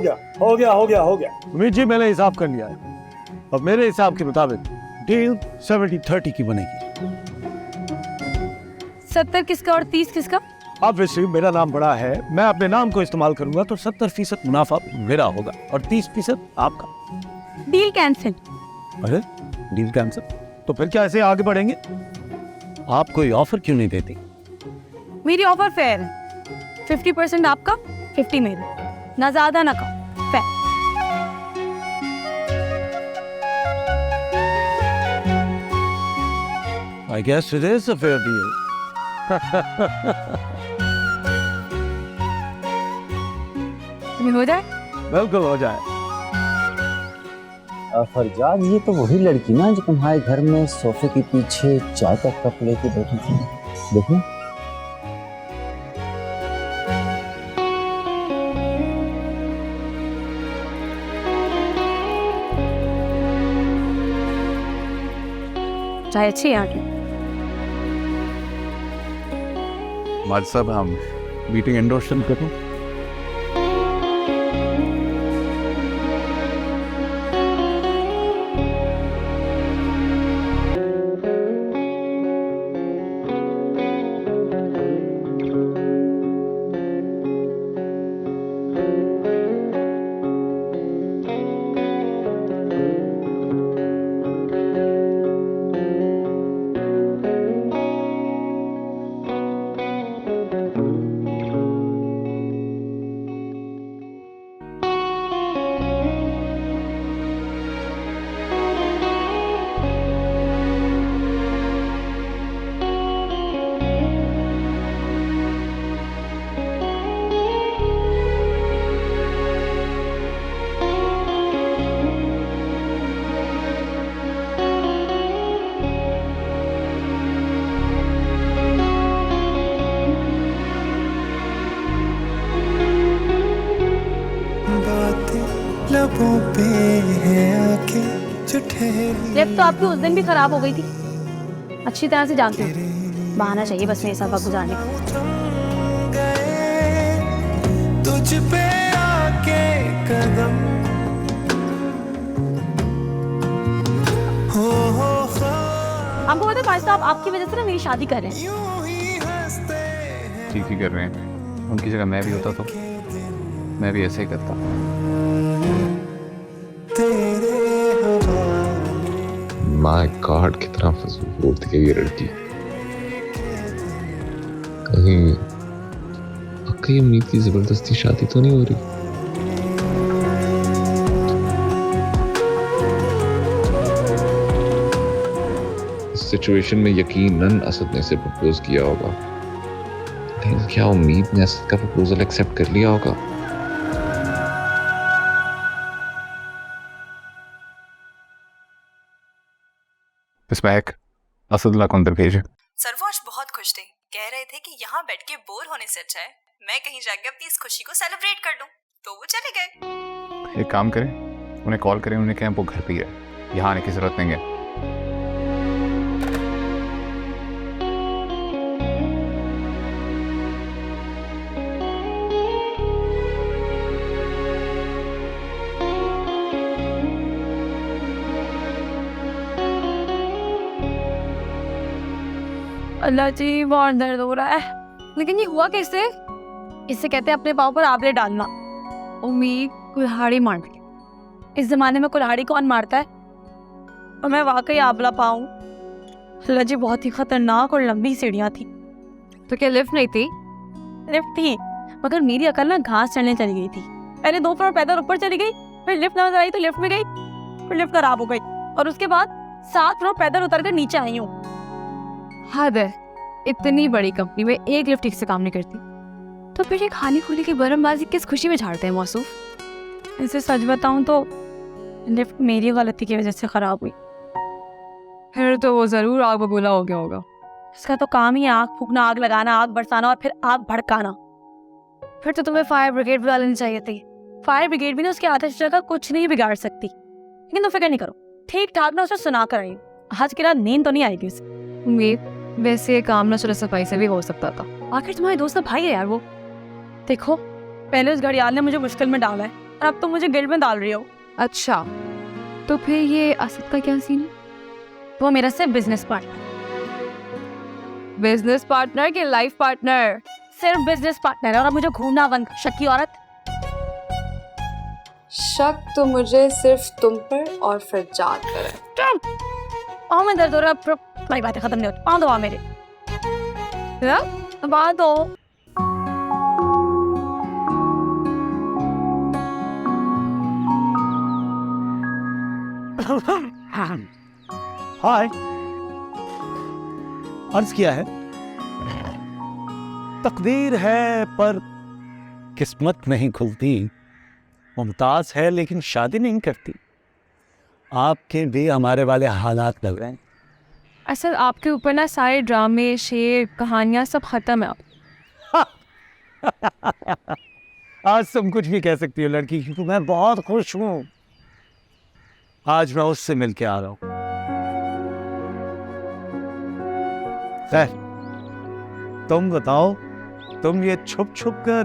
गया। उम्मीद जी मैंने हिसाब कर लिया है और मेरे हिसाब के मुताबिक डील 70-30 की बनेगी। 70 किसका और 30 किसका? ऑब्वियसली मेरा नाम बड़ा है, मैं अपने नाम को इस्तेमाल करूंगा तो 70% मुनाफा मेरा होगा और 30% आपका। Deal cancel. अरे डील कैंसिल? तो फिर क्या ऐसे आगे बढ़ेंगे? आप कोई ऑफर क्यों नहीं देती? मेरी ऑफर फेयर है, 50% आपका 50 मेरा, ना ज्यादा ना कम, fair. I guess it is a fair deal. तुम्हें हो जाए? बिल्कुल हो जाए। फरजाद, ये तो वही लड़की ना जो तुम्हारे घर में सोफे के पीछे चाय का कप लेके बैठी थी, देखो। चाय अच्छी है यहाँ की। माज साहब, हम मीटिंग एंडोर्सन करूं? लबों पे है आके जो ठहरी। लिफ्ट तो आपकी उस दिन भी खराब हो गई थी, अच्छी तरह से जानती हूँ। बहाना चाहिए बस मेरे साथ वक्त गुजारने का। तुझ पे आके कदम हो हमको पता है भाई साहब, आपकी वजह से ना मेरी शादी कर रहे हैं। यूं ही हंसते हैं। ठीक ही कर रहे हैं। उनकी जगह मैं भी होता तो मैं भी ऐसे ही करता। माय गॉड, कितना फजूल थी ये लड़की। कहीं पक्का ये उम्मीद की जबरदस्ती शादी तो नहीं हो रही? इस सिचुएशन में यकीनन असद ने इसे प्रपोज किया होगा, लेकिन क्या उम्मीद ने असद का प्रपोजल एक्सेप्ट कर लिया होगा? बैक असदुल्लाह को अंदर भेजे। सर वो आज बहुत खुश थे, कह रहे थे कि यहाँ बैठ के बोर होने से अच्छा है मैं कहीं जाके अपनी इस खुशी को सेलिब्रेट कर लूं, तो वो चले गए। एक काम करें, उन्हें कॉल करें, उन्हें कहें वो घर पे ही है, यहाँ आने की जरूरत नहीं है। अल्लाह जी बहुत दर्द हो रहा है, लेकिन ये हुआ कैसे? इससे कहते हैं अपने पाँव पर आबले डालना। उम्मीद कुल्हाड़ी मारती, इस जमाने में कुल्हाड़ी कौन मारता है? और मैं वाकई आबला पाऊँ। अल्लाह जी बहुत ही खतरनाक और लंबी सीढ़ियाँ थी। तो क्या लिफ्ट नहीं थी? लिफ्ट थी, मगर मेरी अकल ना घास चढ़ने चली गई थी। पहले 2 फ्लोर पैदल ऊपर चली गई, फिर लिफ्ट नजर आई तो लिफ्ट में गई, फिर लिफ्ट खराब हो गई और उसके बाद 7 फ्लोर पैदल उतर कर नीचे आई हूँ। हद है, इतनी बड़ी कंपनी में एक लिफ्ट ठीक से काम नहीं करती, तो फिर ये खाली खुली की बरमबाजी किस खुशी में झाड़ते हैं मौसूफ? ऐसे सच बताऊं तो लिफ्ट मेरी गलती की वजह से खराब हुई। फिर तो वो जरूर आग बबूला हो गया होगा। इसका तो काम ही आग फूकना, आग लगाना, आग बरसाना और फिर आग भड़काना। फिर तो तुम्हें फायर ब्रिगेड बुला लेनी चाहिए थी। फायर ब्रिगेड भी ना उसके आधा से का कुछ नहीं बिगाड़ सकती। लेकिन तुम फिक्र नहीं करो, ठीक ठाक ना उसे सुना कर आई। आज की रात नींद तो नहीं आएगी उसे। उम्मीद, वैसे ये काम ना चलो सफाई से भी हो सकता था। आखिर तुम्हारे दोस्त का भाई है यार वो। देखो, पहले उस घड़ियाल ने मुझे मुश्किल में डाला है, और अब तो मुझे गिल्ट में डाल रही हो। अच्छा, तो फिर ये असद का क्या सीन है? वो मेरा सिर्फ बिजनेस पार्टनर। बिजनेस पार्टनर के लाइफ पार्टनर? सिर्फ बिजनेस पार्टनर है और अब मुझे घूमना बंद। शक्की औरत। शक तो मुझे सिर्फ तुम पर और फरजाद पर है। पाँव में दर्द हो रहा है। तुम्हारी बातें खत्म नहीं होती। पाँव दो मेरे। पाँव दो। हाय। अर्ज किया है, तकदीर है पर किस्मत नहीं खुलती। मुमताज है लेकिन शादी नहीं करती। आपके भी हमारे वाले हालात लग रहे हैं। असल आपके ऊपर ना सारे ड्रामे, शेर, कहानियाँ सब खत्म है। आज तुम कुछ भी कह सकती हो लड़की, क्योंकि मैं बहुत खुश हूँ। आज मैं उससे मिलके आ रहा हूँ। खैर, तुम बताओ, तुम ये छुप छुप कर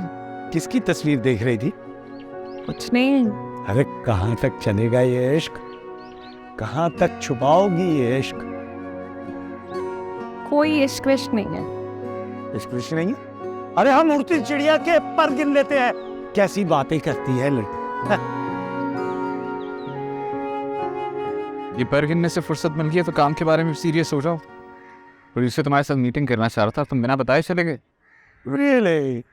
किसकी तस्वीर देख रही थी? कुछ नहीं। अरे कहाँ तक चलेगा ये इश्क? कहाँ तक छुपाओगी ये इश्क? कोई इश्क विश्क नहीं है। इश्क विश्क नहीं है? अरे हम उड़ती चिड़िया के पर गिन लेते हैं। कैसी बातें करती है लड़की। ये पर गिनने से फुर्सत मिल गई है तो काम के बारे में सीरियस हो जाओ। प्रोड्यूसर तुम्हारे साथ मीटिंग करना चाह रहा था, तुम बिना बताए चले गए। Really?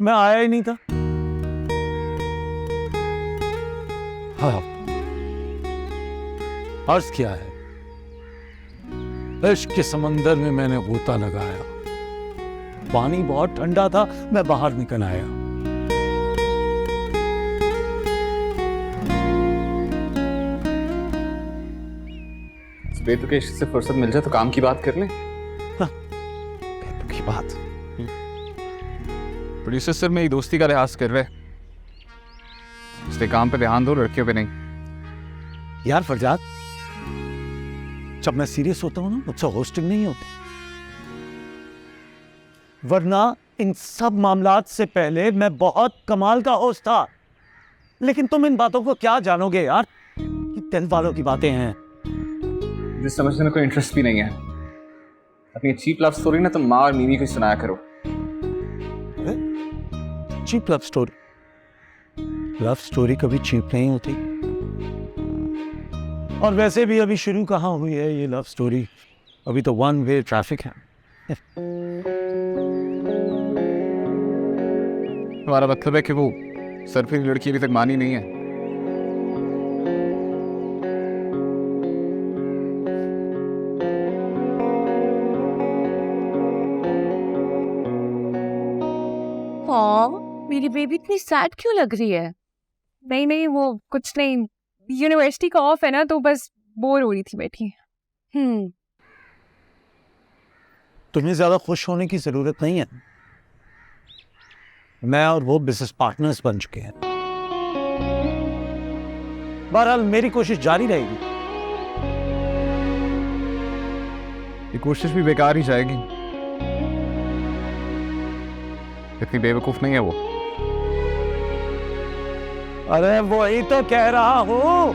मैं आया ही नहीं था। हाँ, अर्ज किया है, इश्क के समंदर में मैंने गोता लगाया। पानी बहुत ठंडा था, मैं बाहर निकल आया। बेतुके इश्क से फुर्सत मिल जाए तो काम की बात कर लें। की बात। प्रोड्यूसर सर मेरी दोस्ती का लिहाज कर रहे, इसलिए काम पे ध्यान दो, लड़कियों पे नहीं। यार फरजाद, जब मैं सीरियस होता हूं ना, मुझसे होस्टिंग नहीं होती। वरना इन सब मामलात से पहले मैं बहुत कमाल का होस्ट था। लेकिन तुम इन बातों को क्या जानोगे यार, कि दिल वालों की बातें हैं। मुझे समझने में कोई इंटरेस्ट भी नहीं है। अपनी चीप लव स्टोरी ना तुम माँ और मीमी को सुनाया करो। Cheap love story? Love story कभी चीप नहीं होती। और वैसे भी अभी शुरू कहाँ हुई है ये लव स्टोरी? अभी तो वन वे ट्रैफिक है। तुम्हारा मतलब है कि वो सरफी लड़की अभी तक मानी नहीं है? मेरी बेबी इतनी सैड क्यों लग रही है? नहीं नहीं, वो कुछ नहीं। यूनिवर्सिटी का ऑफ है ना, तो बस बोर हो रही थी बैठी। तुम्हें ज्यादा खुश होने की जरूरत नहीं है। मैं और वो बिजनेस पार्टनर्स बन चुके हैं। बहरहाल मेरी कोशिश जारी रहेगी। ये कोशिश भी बेकार ही जाएगी। इतनी बेवकूफ नहीं है वो। अरे वही तो कह रहा हूं,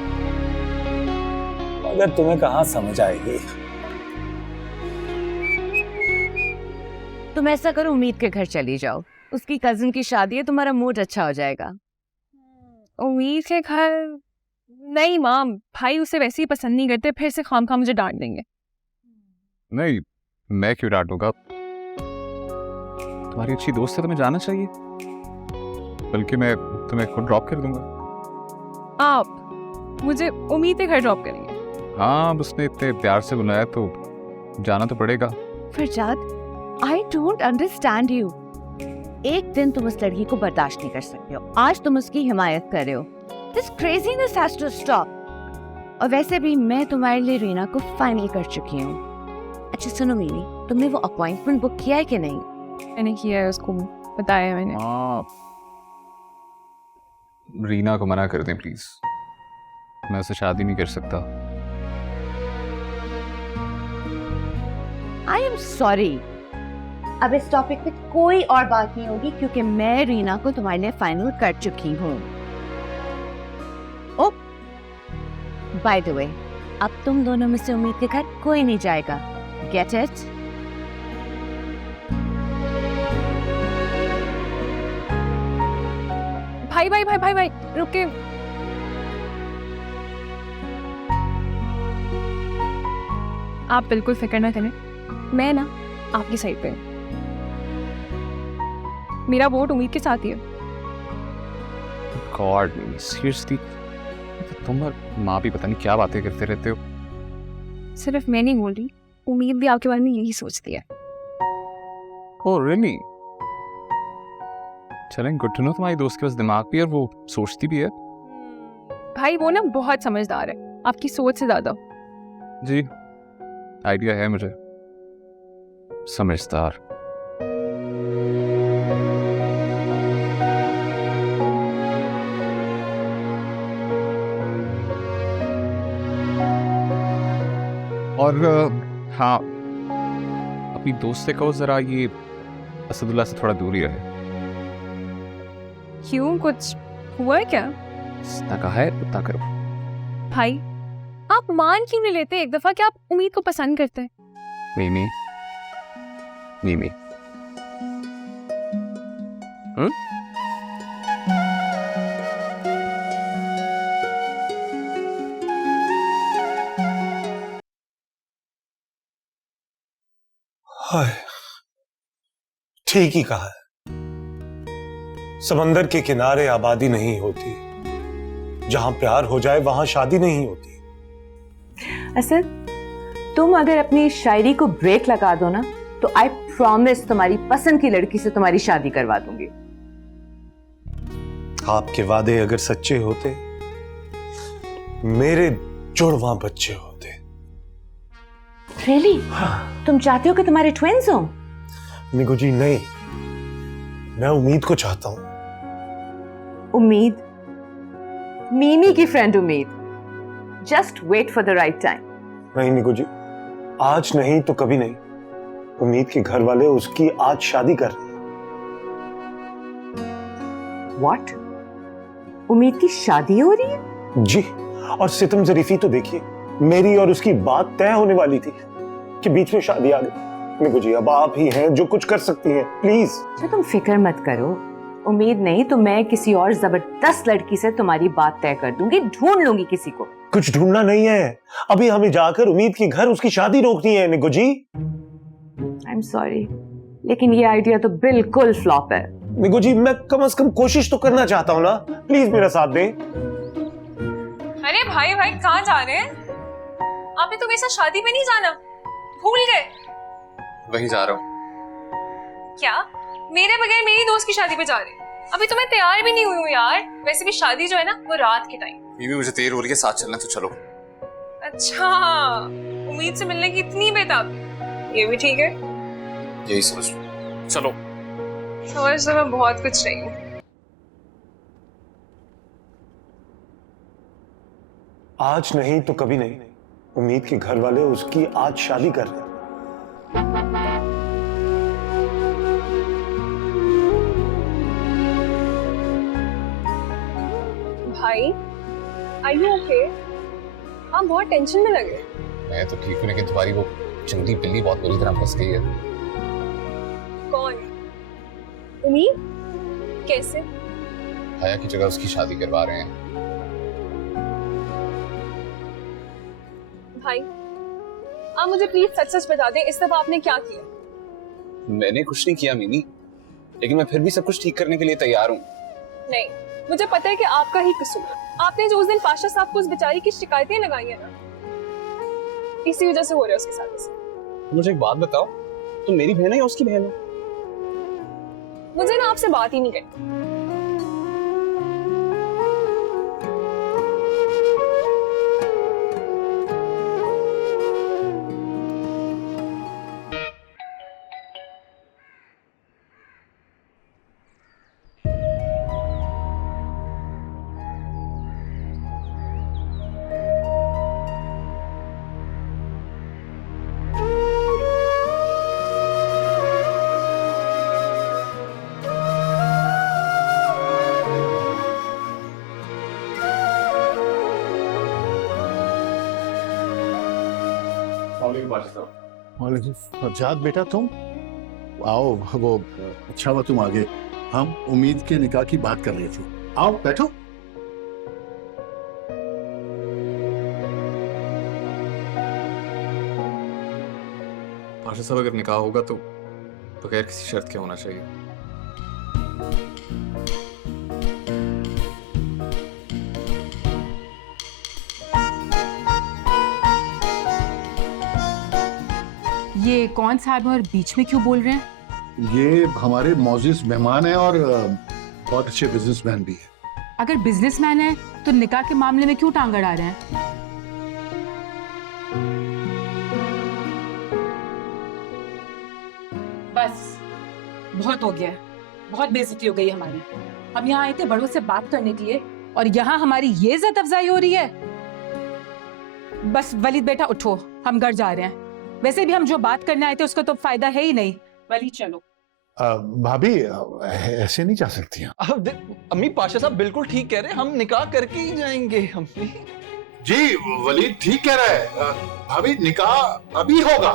मगर तुम्हें कहां समझ आएगी। तुम ऐसा करो, उम्मीद के घर चली जाओ। उसकी कजिन की शादी है, तुम्हारा मूड अच्छा हो जाएगा। उम्मीद के घर? नहीं माम, भाई उसे वैसे ही पसंद नहीं करते, फिर से खामखा मुझे डांट देंगे। नहीं, मैं क्यों डांटूंगा? तुम्हारी अच्छी दोस्त है, तुम्हें जाना चाहिए। बल्कि मैं तुम्हें खुद ड्रॉप कर दूंगा। आप मुझे उम्मीद के घर ड्रॉप करेंगे? हाँ, उसने इतने प्यार से बुलाया तो जाना तो पड़ेगा। Farzad, I don't understand you. एक दिन तुम उस लड़की को बर्दाश्त नहीं कर सकते हो, आज तुम उसकी हिमायत कर रहे हो। This craziness has to stop. और वैसे भी मैं तुम्हारे लिए रीना को फाइनल कर चुकी हूँ। अच्छा सुनो मीनी, तुमने वो अपॉइंटमेंट बुक किया है कि नहीं? मैंने किया है, उसको बताया है मैंने। रीना को मना कर दें प्लीज, मैं उससे शादी नहीं कर सकता। आई एम सॉरी, अब इस टॉपिक पे कोई और बात नहीं होगी क्योंकि मैं रीना को तुम्हारे लिए फाइनल कर चुकी हूँ। ओ बाय द वे, अब तुम दोनों में से उम्मीद के घर कोई नहीं जाएगा। Get it? भाई भाई भाई भाई भाई रुके। आप बिल्कुल फिक्र ना करें, मैं ना आपकी साइड पे हूं। मेरा वोट उम्मीद के साथ ही है। गॉड सीरियसली, तुम और माँ भी पता नहीं क्या बातें करते रहते हो। सिर्फ मैं नहीं बोल रही, उम्मीद भी आपके बारे में यही सोचती है। Oh really? चलें, गुड टू नो तुम्हारी दोस्त के पास दिमाग भी है और वो सोचती भी है। भाई वो ना बहुत समझदार है, आपकी सोच से ज्यादा। जी, आइडिया है मुझे। समझदार। और हाँ, अपनी दोस्त से कहो जरा ये असदुल्ला से थोड़ा दूर ही रहे। क्यों, कुछ हुआ है क्या? जितना कहा है उतना करो। भाई आप मान क्यों नहीं लेते एक दफा कि आप उम्मीद को पसंद करते हैं? मीमी, मीमी, हाय, ठीक ही कहा है। समंदर के किनारे आबादी नहीं होती, जहां प्यार हो जाए वहां शादी नहीं होती। असद, तुम अगर अपनी शायरी को ब्रेक लगा दो ना तो आई प्रॉमिस तुम्हारी पसंद की लड़की से तुम्हारी शादी करवा दूंगी। आपके वादे अगर सच्चे होते, मेरे जुड़वां बच्चे होते। रियली? तुम चाहते हो कि तुम्हारे ट्विंस हो? निगू जी नहीं, मैं उम्मीद को चाहता हूं। उम्मीद? मीमी की फ्रेंड उम्मीद। Just wait for the right time. नहीं निगू जी, आज नहीं तो कभी नहीं। उम्मीद के घर वाले उसकी आज शादी कर रहे हैं। व्हाट? उम्मीद की शादी हो रही है? जी, और सितम जरीफी तो देखिए, मेरी और उसकी बात तय होने वाली थी कि बीच में शादी आ गई। निगू जी, अब आप ही हैं जो कुछ कर सकती हैं, प्लीज। तो तुम फिक्र मत करो, उम्मीद नहीं तो मैं किसी और जबरदस्त लड़की से तुम्हारी बात तय कर दूंगी, ढूंढ लूंगी किसी को। कुछ ढूंढना नहीं है, अभी हमें जाकर उम्मीद के घर उसकी शादी रोकनी है। निगू जी, आई एम सॉरी, लेकिन ये आइडिया तो बिल्कुल फ्लॉप है। निगू जी, मैं कम से कम कोशिश तो करना चाहता हूँ ना, प्लीज मेरा साथ दें। अरे भाई भाई कहाँ जा रहे हैं? आपने तो मेरे साथ शादी में नहीं जाना, भूल गए? वही जा रहा हूँ। क्या मेरे बगैर मेरी दोस्त की शादी पे जा रहे? अभी तो मैं तैयार भी नहीं हुई हूँ यार। वैसे भी शादी जो है ना वो रात के टाइम। बीवी, मुझे देर हो रही है, साथ चलना तो चलो। अच्छा, उम्मीद से मिलने की इतनी बेताब, ये भी ठीक है। यही समझ लो, चलो। समझ तो मैं बहुत कुछ रही हूँ। आज नहीं तो कभी नहीं, उम्मीद के घर वाले उसकी आज शादी कर रहे हैं। भाई, are you okay? आप बहुत टेंशन में लगे। मैं तो ठीक हूँ, लेकिन तुम्हारी वो चंदी बिल्ली बहुत बुरी तरह फंस गई है। कौन? उम्मीद? कैसे? हाया की जगह उसकी शादी करवा रहे हैं। भाई, आप मुझे प्लीज सच सच बता दें, इस दफा आपने क्या किया? मैंने कुछ नहीं किया मीमी, लेकिन मैं फिर भी सब कुछ ठीक करने के लिए तैयार हूँ। नहीं, मुझे पता है कि आपका ही कसूर है। आपने जो उस दिन पाशा साहब को उस बेचारी की शिकायतें लगाई है ना, इसी वजह से हो रहा है उसके साथ ऐसा। मुझे एक बात बताओ, तुम मेरी बहन है या उसकी बहन है? मुझे ना आपसे बात ही नहीं करनी। फरजाद बेटा तुम आओ, वो अच्छा हुआ तुम आ गए। हम उम्मीद के निकाह की बात कर रहे थे। आओ बैठो। पाशा साहब अगर निकाह होगा तो बगैर किसी शर्त के होना चाहिए। ये कौन साहब है और बीच में क्यों बोल रहे हैं? ये हमारे मौजूद मेहमान हैं और बहुत अच्छे बिजनेसमैन भी है। अगर बिजनेसमैन है तो निकाह के मामले में क्यों टांग अड़ा रहे हैं? बस बहुत हो गया, बहुत बेइज्जती हो गई हमारी। हम यहाँ आए थे बड़ों से बात करने के लिए और यहाँ हमारी ये इज्जत अफजाई हो रही है। बस वलीद बेटा उठो, हम घर जा रहे हैं। वैसे भी हम जो बात करने आए थे उसका तो फायदा है ही नहीं। वलीद चलो। भाभी ऐसे नहीं जा सकती हैं। अम्मी पाशा साहब बिल्कुल ठीक कह रहे हैं, हम निकाह करके ही जाएंगे। अम्मी जी वलीद ठीक कह रहा है। भाभी निकाह अभी होगा।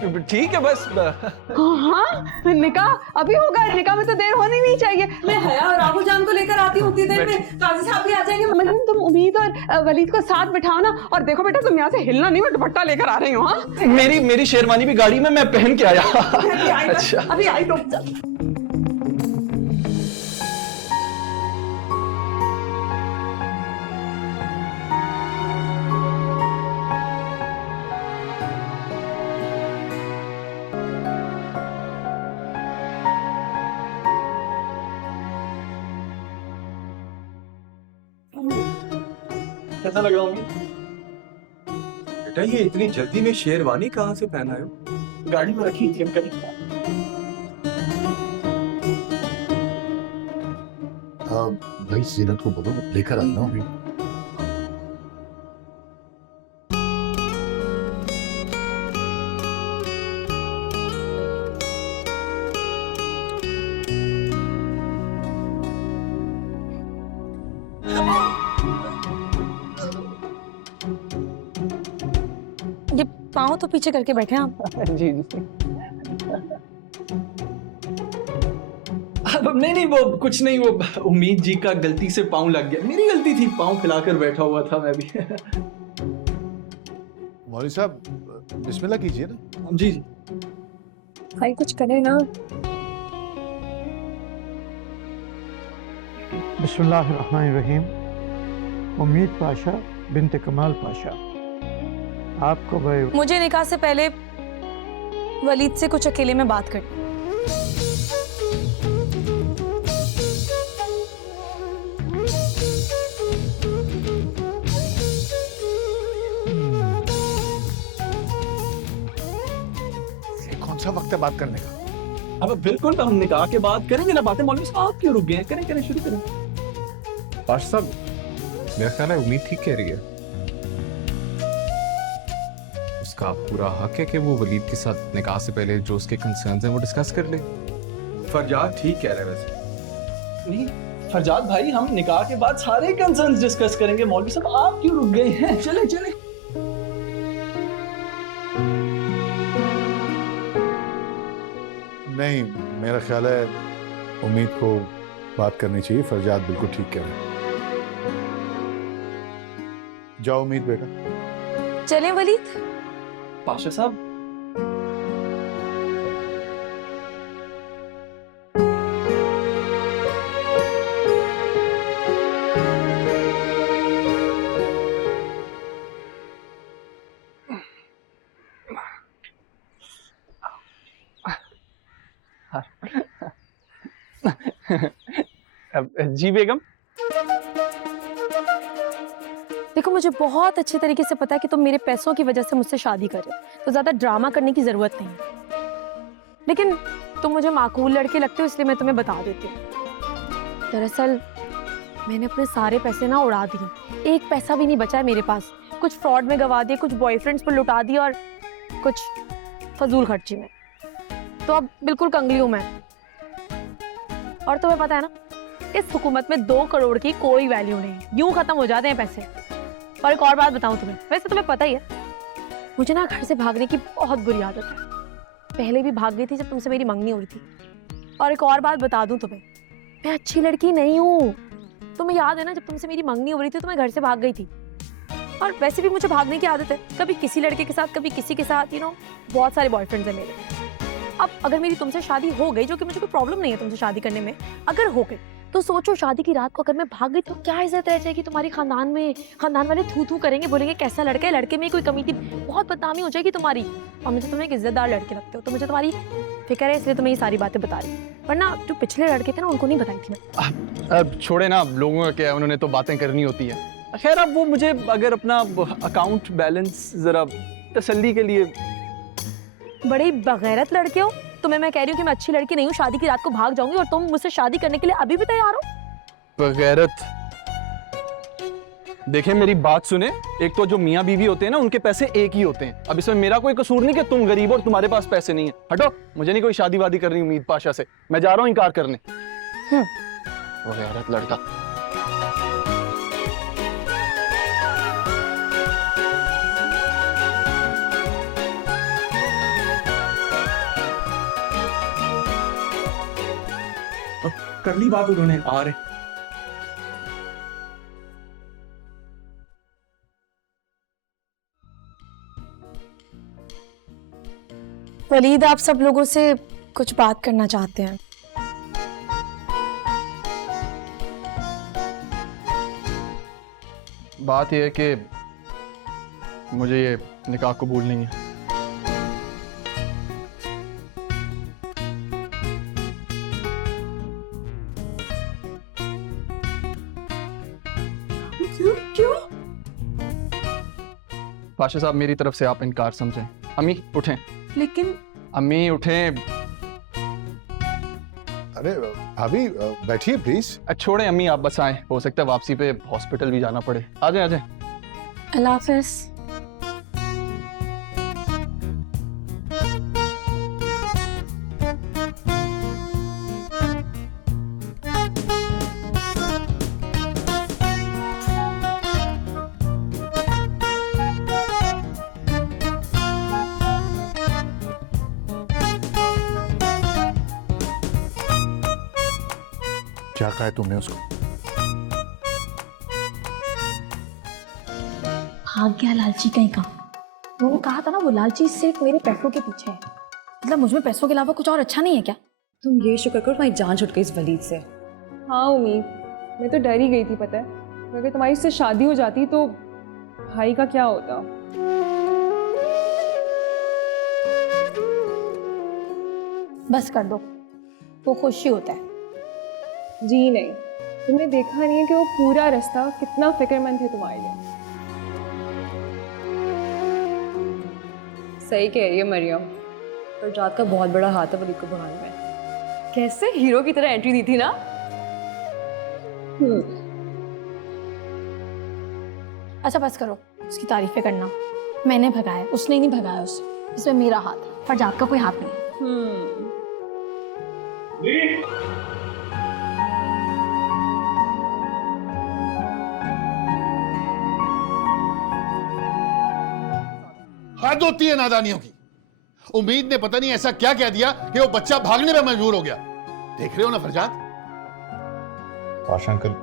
ठीक है बस। हाँ निकाह अभी होगा, निकाह में तो देर होनी नहीं चाहिए। मैं हया और आबू जान को लेकर आती हूँ, उतनी देर में काजी साहब भी आ जाएंगे। मगर तुम उम्मीद और वलीद को साथ बिठाओ ना। और देखो बेटा तुम यहाँ से हिलना नहीं, मैं दुपट्टा लेकर आ रही हूँ। हाँ मेरी शेरवानी भी गाड़ी में मैं पहन के आया। अच्छा अभी आई तो कैसा लग रहा हूँ बेटा? ये इतनी जल्दी में शेरवानी कहाँ से पहना है? गाड़ी में रखी थी कभी। भाई सीरत को बोलो लेकर आना अभी। ये पाँव तो पीछे करके बैठे हैं आप। जी अब नहीं वो कुछ नहीं, वो उम्मीद जी का गलती से पाँव लग गया। मेरी गलती थी, पाँव फैलाकर बैठा हुआ था मैं भी। मौलवी साहब बिस्मिल्लाह कीजिए ना। जी भाई कुछ करे ना। बिस्मिल्लाहिर्रहमानिर्रहीम। उम्मीद पाशा बिन्त कमाल पाशा, आपको भाई मुझे निकाह से पहले वलीद से कुछ अकेले में बात करनी। कौन सा वक्त है बात करने का? अब बिल्कुल हम निकाह के बाद करेंगे ना बातें। मौलवी साहब आप क्यों रुक गए? करें शुरू करें। पाशा साहब मेरा ख्याल है उम्मीद ठीक कह रही है। उसका पूरा हक है कि वो वलीद के साथ निकाह से पहले जो उसके कंसर्न्स हैं वो डिस्कस कर ले। फरजाद ठीक कह रहे हैं वैसे। नहीं फरजाद भाई, हम निकाह के बाद सारे कंसर्न्स डिस्कस करेंगे। मौलवी साहब आप क्यों रुक गए हैं? चले चले। नहीं मेरा ख्याल है उम्मीद को बात करनी चाहिए। फरजाद बिल्कुल ठीक कह रहे हैं। जाओ उम्मीद बेटा। चलें वलीद। पाशा साहब जी बेगम। देखो मुझे बहुत अच्छे तरीके से पता है कि तुम मेरे पैसों की वजह से मुझसे शादी कर रहे हो, तो ज्यादा ड्रामा करने की जरूरत नहीं है। लेकिन तुम मुझे माकूल लड़के लगते हो, इसलिए मैं तुम्हें बता देती हूँ। दरअसल मैंने अपने सारे पैसे ना उड़ा दिए, एक पैसा भी नहीं बचा है मेरे पास। कुछ फ्रॉड में गवा दिए, कुछ बॉयफ्रेंड्स पर लुटा दिया और कुछ फजूल खर्ची में। तो अब बिल्कुल कंगली हूँ मैं। और तुम्हें पता है ना, इस हुकूमत में 2 करोड़ की कोई वैल्यू नहीं, यूं खत्म हो जाते हैं पैसे। और एक और बात बताऊं तुम्हें, वैसे तुम्हें पता ही है मुझे ना घर से भागने की बहुत बुरी आदत है। पहले भी भाग गई थी जब तुमसे मेरी मंगनी हो रही थी। और एक और बात बता दूं तुम्हें, मैं अच्छी लड़की नहीं हूँ। तुम्हें याद है ना, जब तुमसे मेरी मंगनी हो रही थी तो मैं घर से भाग गई थी। और वैसे भी मुझे भागने की आदत है, कभी किसी लड़के के साथ, कभी किसी के साथ, बहुत सारे बॉयफ्रेंड्स हैं मेरे। अब अगर मेरी तुमसे शादी हो गई, जो कि मुझे कोई प्रॉब्लम नहीं है तुमसे शादी करने में, अगर हो गई तो सोचो शादी की रात को अगर मैं भाग गई तो क्या इज्जत रह जाएगी तुम्हारी खानदान में। खानदान वाले थू थू करेंगे, बोलेंगे कैसा लड़का है, लड़के में कोई कमी थी, बहुत बदनामी हो जाएगी तुम्हारी। और मुझे तुम्हें एक इज्जतदार लड़के लगते हो, तो मुझे तुम्हारी फिक्र है, इसलिए तुम्हें ये सारी बातें बता रही। वरना जो पिछले लड़के थे ना, उनको नहीं बताई थी मैं। अब छोड़े ना, लोगों का क्या, उन्होंने तो बातें करनी होती है। खैर अब वो मुझे अगर अपना अकाउंट बैलेंस जरा तसल्ली के लिए। बड़े बगैरत लड़के हो। तुम्हें मैं कह रही हूँ कि मैं अच्छी लड़की नहीं हूँ, शादी की रात को भाग जाऊंगी और तुम मुझसे शादी करने के लिए अभी भी तैयार हो। बगैरत। देखें मेरी बात सुने, एक तो जो मियाँ बीवी होते हैं ना, उनके पैसे एक ही होते हैं। अब इसमें मेरा कोई कसूर नहीं कि तुम गरीब हो और तुम्हारे पास पैसे नहीं है। हटो, मुझे नहीं कोई शादी वादी करनी उम्मीद पाशा से। मैं जा रहा हूँ इनकार करने। बगैरत लड़का। कर ली बात उन्होंने, आ रहे। वलीद, आप सब लोगों से कुछ बात करना चाहते हैं। बात यह है कि मुझे ये निकाह कबूल नहीं है। क्यों? पाशा साहब, मेरी तरफ से आप इनकार समझें। अम्मी उठें। लेकिन अम्मी उठें। अरे भाभी बैठिए प्लीज। छोड़े अम्मी, आप बस आए, हो सकता है वापसी पे हॉस्पिटल भी जाना पड़े। आ जाए आ जाए। अल्लाह हाफिज़। क्या कहा है तुमने उसको? भाग गया लालची कहीं का। मैंने कहा था ना, वो लालची सिर्फ मेरे पैसों के पीछे है। मतलब मुझ में पैसों के अलावा कुछ और अच्छा नहीं है क्या? तुम ये शुक्र करो तुम्हारी जान छूट गई इस वलीद से। हाँ उम्मीद, मैं तो डर ही गई थी, पता है। अगर तुम्हारी उससे शादी हो जाती तो भाई का क्या होता। बस कर दो, वो खुश ही होता है। जी नहीं, तुमने देखा नहीं है कि वो पूरा रास्ता कितना फिक्रमंद है तुम्हारे लिए। सही कह रही है मरियम, फरजाद का बहुत बड़ा हाथ है वलीद को भगाने में। कैसे हीरो की तरह एंट्री दी थी ना। अच्छा बस करो, उसकी तारीफें करना। मैंने भगाया, उसने नहीं भगाया उसे। इसमें मेरा हाथ है, फरजाद का कोई हाथ नहीं। हद होती है नादानियों की। उम्मीद ने पता नहीं ऐसा क्या कह दिया कि वो बच्चा भागने में मजबूर हो गया। देख रहे हो ना फरजाद। पाशा अंकल,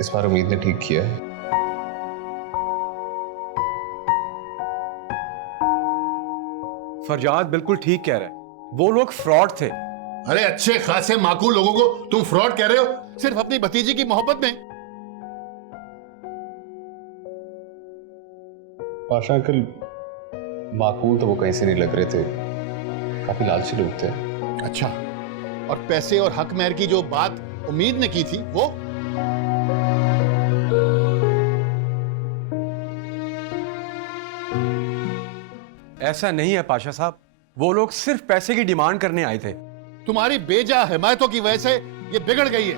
इस बार उम्मीद ने ठीक किया है। फरजाद बिल्कुल ठीक कह रहा है, वो लोग फ्रॉड थे। अरे अच्छे खासे माकूल लोगों को तुम फ्रॉड कह रहे हो, सिर्फ अपनी भतीजी की मोहब्बत में। पाशा अंकल, माकूल तो वो कहीं से नहीं लग रहे थे, काफी लालची लोग थे। अच्छा, और पैसे और हक महर की जो बात उम्मीद ने की थी वो? ऐसा नहीं है पाशा साहब, वो लोग सिर्फ पैसे की डिमांड करने आए थे। तुम्हारी बेजा हिमायतों की वजह से ये बिगड़ गई है।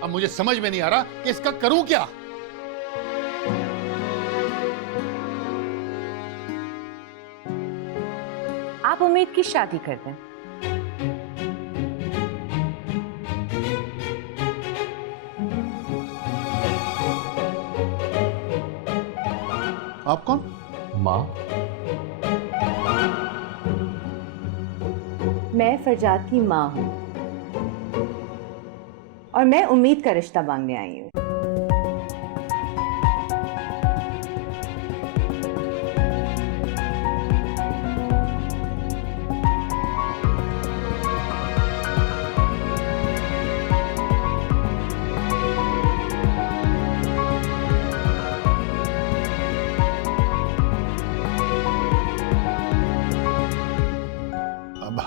अब मुझे समझ में नहीं आ रहा कि इसका करूं क्या। आप उम्मीद की शादी कर दें। आप कौन? माँ, मैं फरजाद की माँ हूँ और मैं उम्मीद का रिश्ता मांगने आई हूँ।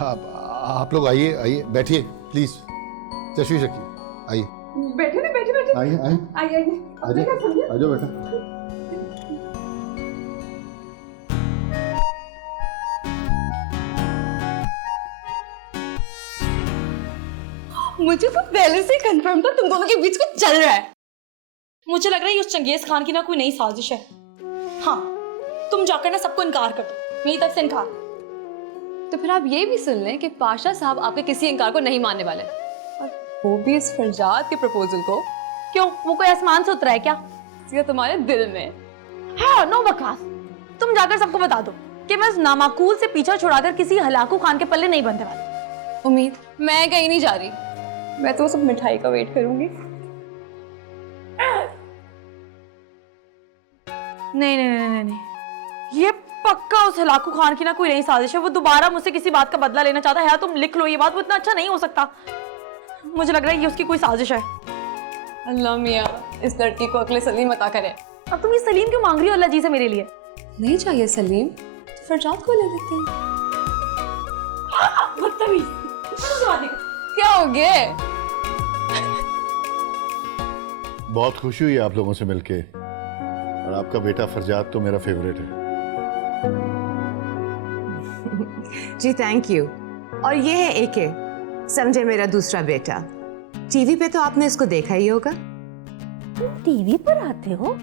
अब आप लोग आइए आइए, बैठिए प्लीज, तशवीश रखिए, आइए बैठे ना, बैठे बैठे, आइए आइए आइए आइए, अपने क्या समझे? आ जाओ बेटा। मुझे तो पहले से कंफर्म था तुम दोनों के बीच कुछ चल रहा है। मुझे लग रहा है ये उस चंगेज खान की ना कोई नई साजिश है। हाँ, तुम जाकर ना सबको इनकार कर दो, मेरी तरफ से इनकार। तो फिर आप ये भी सुन लें कि पाशा साहब आपके किसी इनकार को नहीं मानने वाले, और वो भी इस फरजाद के प्रपोजल को। क्यों, वो कोई आसमान से उतरा है क्या? या तुम्हारे दिल में है? नो बकवास। तुम जाकर सबको बता दो कि मैं उस नामाकूल से पीछा छुड़ाकर किसी हलाकू खान के पल्ले नहीं बनने वाली। उम्मीद, मैं कहीं नहीं जा रही, मैं तो सब मिठाई का वेट करूंगी। नहीं नहीं नहीं नहीं नहीं, ये पक्का उस हलाकू खान की ना कोई नई साजिश है। वो दोबारा मुझसे किसी बात का बदला लेना चाहता है। तुम लिख लो ये बात, वो इतना अच्छा नहीं हो सकता। मुझे लग रहा है ये उसकी कोई साजिश है। अल्लाह मियाँ इस लड़की को अगले सलीम अता करे। अब तुम ये सलीम क्यों मांग रही हो अल्लाह जी से मेरे लिए? नहीं चाहिए सलीम तो फरजाद को ले लेते हैं। बदतमीज, क्या हो गया? बहुत खुशी हुई आप लोगों से मिलके, और आपका बेटा फरजाद तो मेरा फेवरेट है। जी थैंक यू। और ये है एके, समझे मेरा दूसरा बेटा। टीवी पे तो आपने इसको देखा ही होगा। तुम टीवी पर आते हो?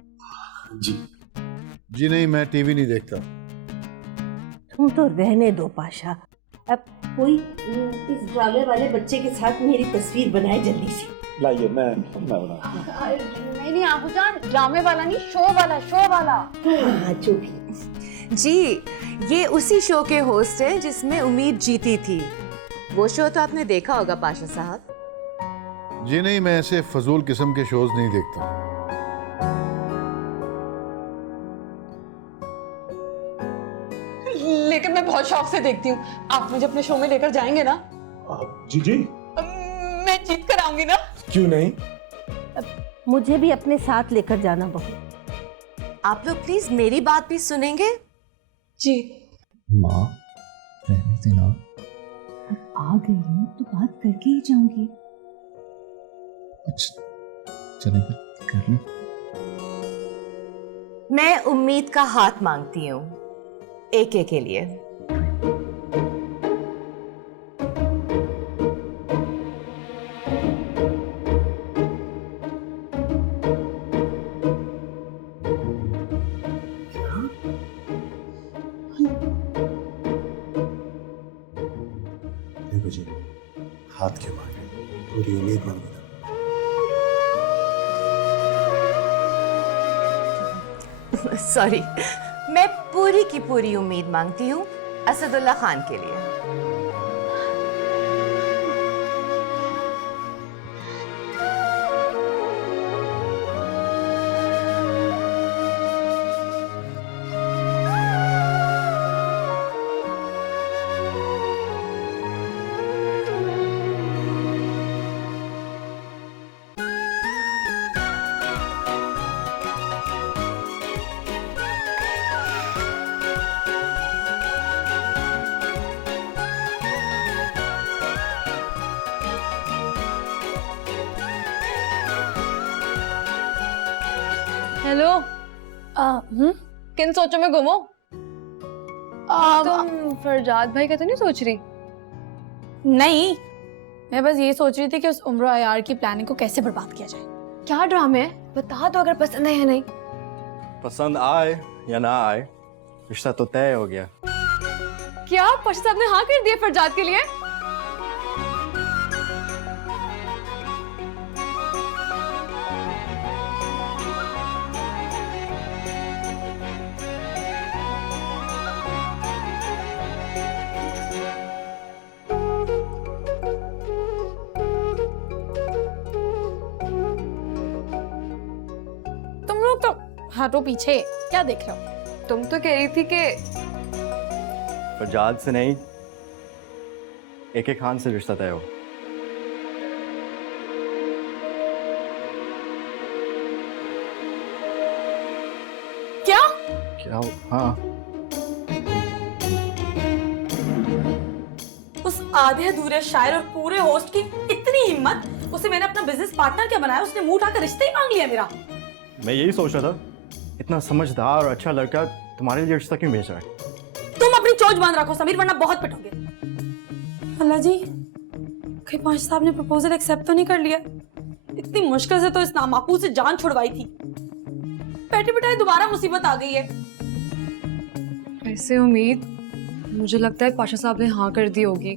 जी नहीं, मैं टीवी नहीं देखता। तुम तो रहने दो पाशा। अब कोई इस ड्रामे वाले बच्चे के साथ मेरी तस्वीर बनाए जल्दी से। लाइए, मैं बना। नहीं नहीं आबूजान, ड्रामे वाला नहीं, शो वाला, शो वाला। हाँ जो भी। जी, ये उसी शो के होस्ट हैं जिसमें उम्मीद जीती थी। वो शो तो आपने देखा होगा पाशा साहब। जी नहीं, मैं ऐसे फजूल किस्म के शोज नहीं देखता। लेकिन मैं बहुत शौक से देखती हूँ। आप मुझे अपने शो में लेकर जाएंगे ना? जी जी, मैं जीत कर आऊंगी ना? क्यों नहीं। मुझे भी अपने साथ लेकर जाना बहू। आप लोग प्लीज मेरी बात भी सुनेंगे? जी। माँ रहने देना। आ गई हूँ तो बात करके ही जाऊंगी। अच्छा चले फिर कर ले। मैं उम्मीद का हाथ मांगती हूँ एके के लिए। देखो जी, हाथ क्यों मांगे, पूरी उम्मीद मांगी ना। सॉरी, मैं पूरी की पूरी उम्मीद मांगती हूँ असदुल्ला खान के लिए। हेलो। किन सोचों में घूमो? तुम फरजाद भाई का तो नहीं सोच रही? नहीं, मैं बस ये सोच रही थी कि उस उम्र आयार की प्लानिंग को कैसे बर्बाद किया जाए। क्या ड्रामे है, बता दो अगर पसंद है या नहीं। पसंद आए या ना आए, रिश्ता तो तय हो गया। क्या पाशा साहब ने हाँ कर दिया फरजाद के लिए? हटो पीछे, क्या देख रहे हो? तुम तो कह रही थी कि फरजाद से नहीं, AK खान से रिश्ता तय हो। क्या? क्या? हाँ, उस आधे अधूरे शायर और पूरे होस्ट की इतनी हिम्मत, उसे मैंने अपना बिजनेस पार्टनर क्या बनाया, उसने मुंह उठाकर रिश्ते ही मांग लिया मेरा। मैं यही सोच रहा था, इतना समझदार और अच्छा लड़का तुम्हारे लिए रिश्ता क्यों भेज रहा है? तुम अपनी चोंच बांध रखो समीर, वरना बहुत पिटोगे। अल्लाह जी, कहीं पांच साहब ने प्रपोजल एक्सेप्ट तो नहीं कर लिया? इतनी मुश्किल से तो इस नामाकूल से जान छुड़वाई थी, बैठे बिठाए दोबारा मुसीबत आ गई है। ऐसे उम्मीद, मुझे लगता है पाशा साहब ने हाँ कर दी होगी,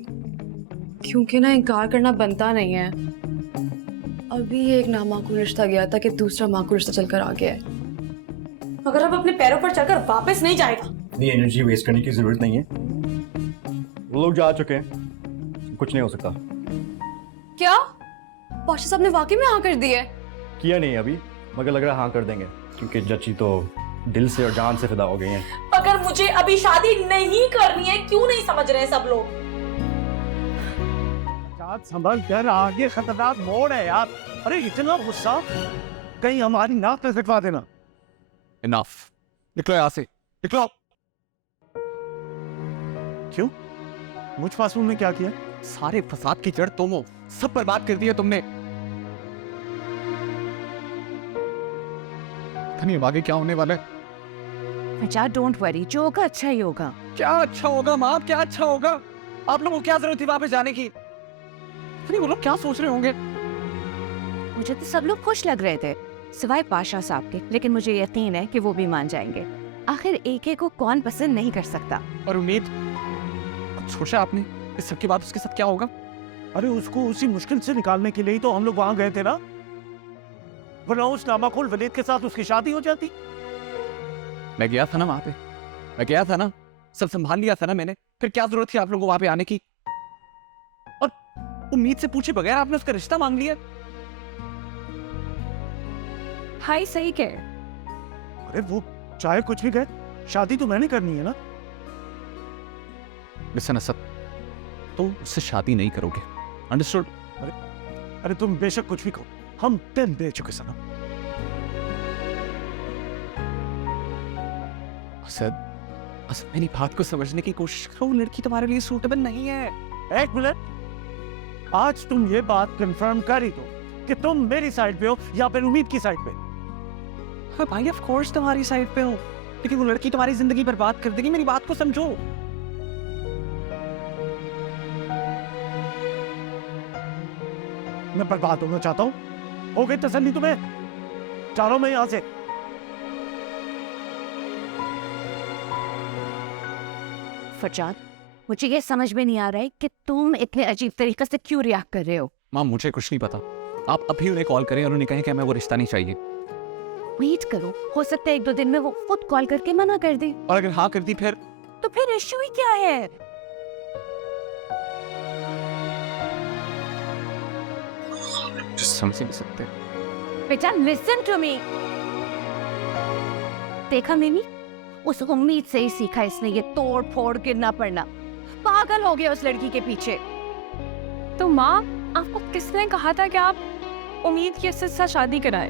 क्योंकि ना इनकार करना बनता नहीं है। अभी एक नामाकूल रिश्ता गया था कि दूसरा माकूल रिश्ता चलकर आ गया है। अगर अब अपने पैरों पर चलकर वापस नहीं जाएगा, ये एनर्जी वेस्ट करने की जरूरत नहीं है। वो लोग जा चुके हैं, कुछ नहीं हो सकता। क्या पाशा साहब ने वाकई में हाँ कर दी है? किया नहीं अभी, मगर लग रहा है हाँ कर देंगे, क्योंकि जची तो दिल से और जान से फिदा हो गई हैं। अगर मुझे अभी शादी नहीं करनी है, क्यों नहीं समझ रहे सब लोग? संभल कर, आगे खतरनाक मोड़ है यार। अरे इतना गुस्सा, कहीं हमारी नाक में कटवा देना। इनफ, निकलो यहाँ से, निकलो। क्यों? मुझ मासूम ने क्या किया? सारे फसाद की जड़ तुम हो, सब बर्बाद कर दिया तुमने। नहीं आगे क्या होने वाला है? अच्छा डोंट वरी, जो होगा अच्छा ही होगा। क्या अच्छा होगा माँ, क्या अच्छा होगा? आप लोगों को क्या जरूरत थी वापस जाने की? नहीं, वो लोग क्या सोच रहे होंगे? मुझे तो सब लोग खुश लग रहे थे, सिवाय पाशा साहब के, लेकिन मुझे यकीन है कि वो भी मान जाएंगे। आखिर AK को कौन पसंद नहीं कर सकता। और उम्मीद, कुछ सोचा आपने इस सब के बाद उसके साथ क्या होगा? अरे उसको उसी मुश्किल से निकालने के लिए ही तो हम लोग वहां गए थे ना, वरना उस नामाकुल वलीद के साथ उसकी शादी हो जाती। मैं गया था ना वहां पे, मैं गया था ना, सब संभाल लिया था ना मैंने, फिर क्या जरूरत थी आप लोगों को वहां पे आने की? और उम्मीद से पूछे बगैर आपने उसका रिश्ता मांग लिया। हाई सही कह। अरे वो चाहे कुछ भी कहे, शादी तो मैंने करनी है ना। लिसन असद, तुम उससे शादी नहीं करोगे, अंडरस्टूड? अरे तुम बेशक कुछ भी कहो, हम दिल दे चुके सनम। असद, असद मेरी बात को समझने की कोशिश करो, वो लड़की तुम्हारे लिए सूटेबल नहीं है। एक मिनट, आज तुम ये बात कंफर्म कर ही दो कि तुम मेरी साइड पे हो या फिर उम्मीद की साइड पे। हाँ भाई, ऑफ कोर्स तुम्हारी साइड पे हूँ, लेकिन वो लड़की तुम्हारी जिंदगी बर्बाद कर देगी, मेरी बात को समझो। मैं बर्बाद होना चाहता हूँ? हो गई तसल्ली तुम्हें? चारों में यहां से। फरजाद, मुझे ये समझ में नहीं आ रहा है कि तुम इतने अजीब तरीके से क्यों रिएक्ट कर रहे हो। माँ मुझे कुछ नहीं पता, आप अभी उन्हें कॉल करें और उन्हें कहें कि हमें वो रिश्ता नहीं चाहिए। वेट करो, हो सकता है 1-2 दिन में वो खुद कॉल करके मना कर दे। और अगर हाँ कर दी फिर? तो फिर इश्यू ही क्या है? समझ नहीं सकते। बेटा लिसन टू मी। देखा मिमी, उस उम्मीद से ही सीखा इसने ये तोड़ फोड़ गिरना पड़ना। पागल हो गया उस लड़की के पीछे। तो माँ, आपको किसने कहा था कि आप उम्मीद की इससे साथ शादी कराए?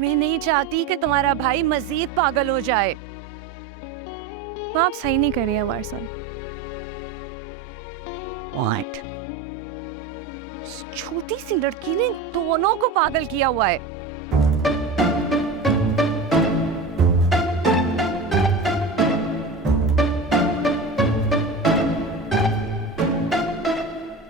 मैं नहीं चाहती कि तुम्हारा भाई मजीद पागल हो जाए। माँ आप सही नहीं कर रही है हमारे साथ। छोटी सी लड़की ने दोनों को पागल किया हुआ है।